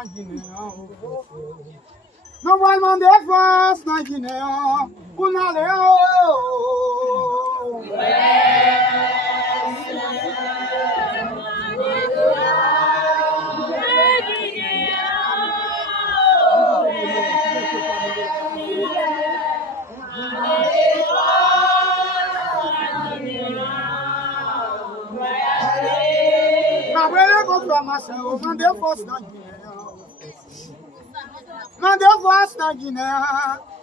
na Guiné. Normalement des forces na Guiné. Pour n'aller Mande force na Guiné. Mande force na Guiné.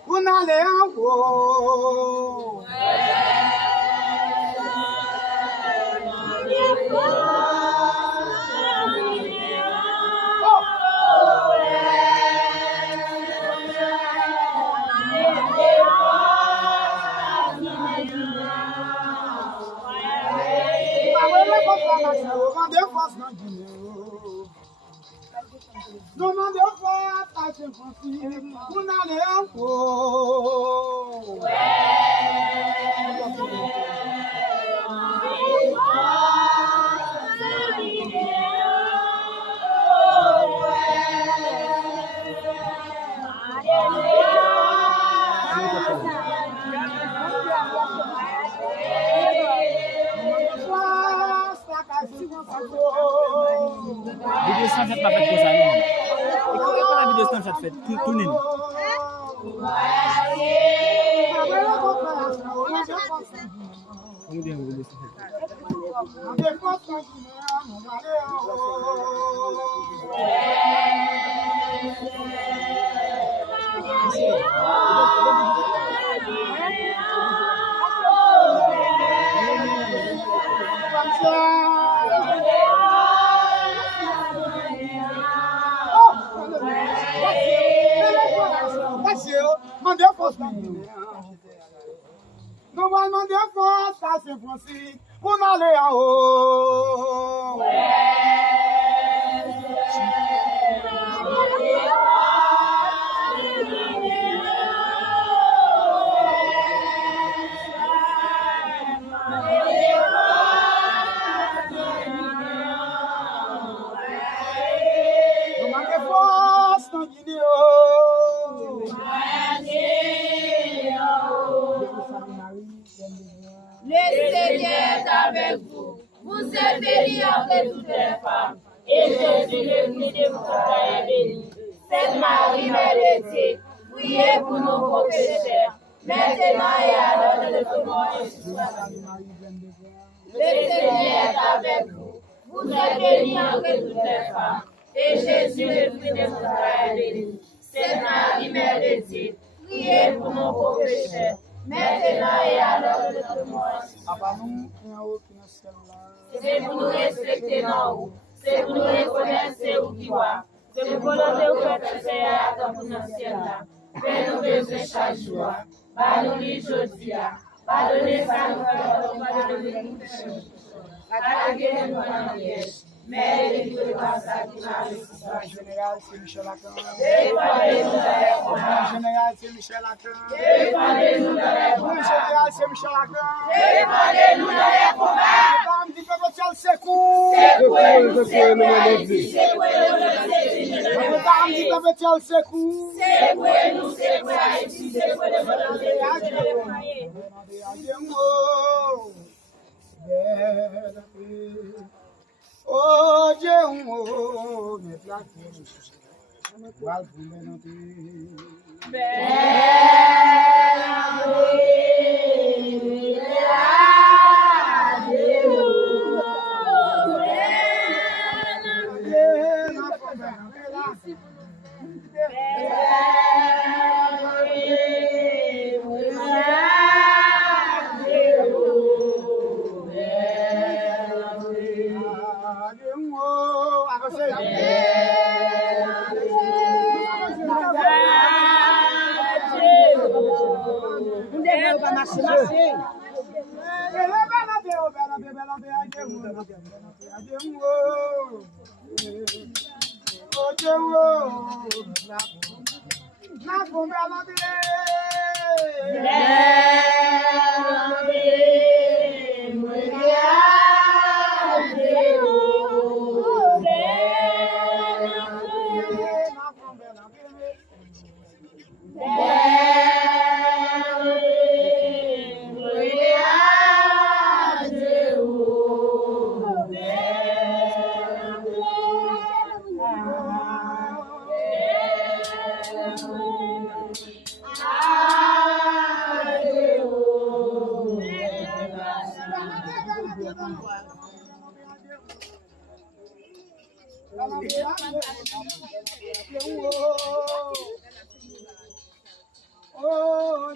Una leão. Mande force na Guiné. No mande force a Saint-Francis. Una leão. Video Snapchat dapat ke sana. Ikut video Snapchat fet. Tunin. Kemudian video Mandei força na Guiné. Não vai mandar força a Saint-Francis. Una leão. Le Seigneur est avec vous. Vous êtes bénie entre toutes les femmes. Et Jésus, le fruit de votre est béni. Sainte Marie, Mère de Dieu, priez pour nous pauvres pécheurs, maintenant et à l'heure de notre mort. Le Seigneur est avec vous. Vous êtes bénie entre toutes les femmes. Et Jésus, le fruit de votre est béni. Sainte Marie, Mère de Dieu, priez pour nous pauvres pécheurs, maintenant et à l'heure de notre mort. C'est pour nous respecter dans vous. C'est pour nous reconnaître où qui va. C'est pour nous faire à temps pour notre ciel là. Fais-nous besoin chaque jour. Pardonnez aujourd'hui. Pardonnez ça nous fait pardonner nous péchés. Attaquez-nous dans le piège. Mais les deux passages qui m'arrêtent. Général, c'est Michel Lacan. Défendez-nous dans les combats. Général, c'est Michel Lacan. Défendez-nous dans les combats. Général, c'est Michel Lacan. Défendez-nous dans les combats. Madame dit que votre secours. Secouez-nous, secouez-nous, secouez-nous. Madame dit que votre secours. Secouez-nous, secouez-nous, secouez-nous. Oh, Dieu, me plaque. Qual fume não tem. Oh,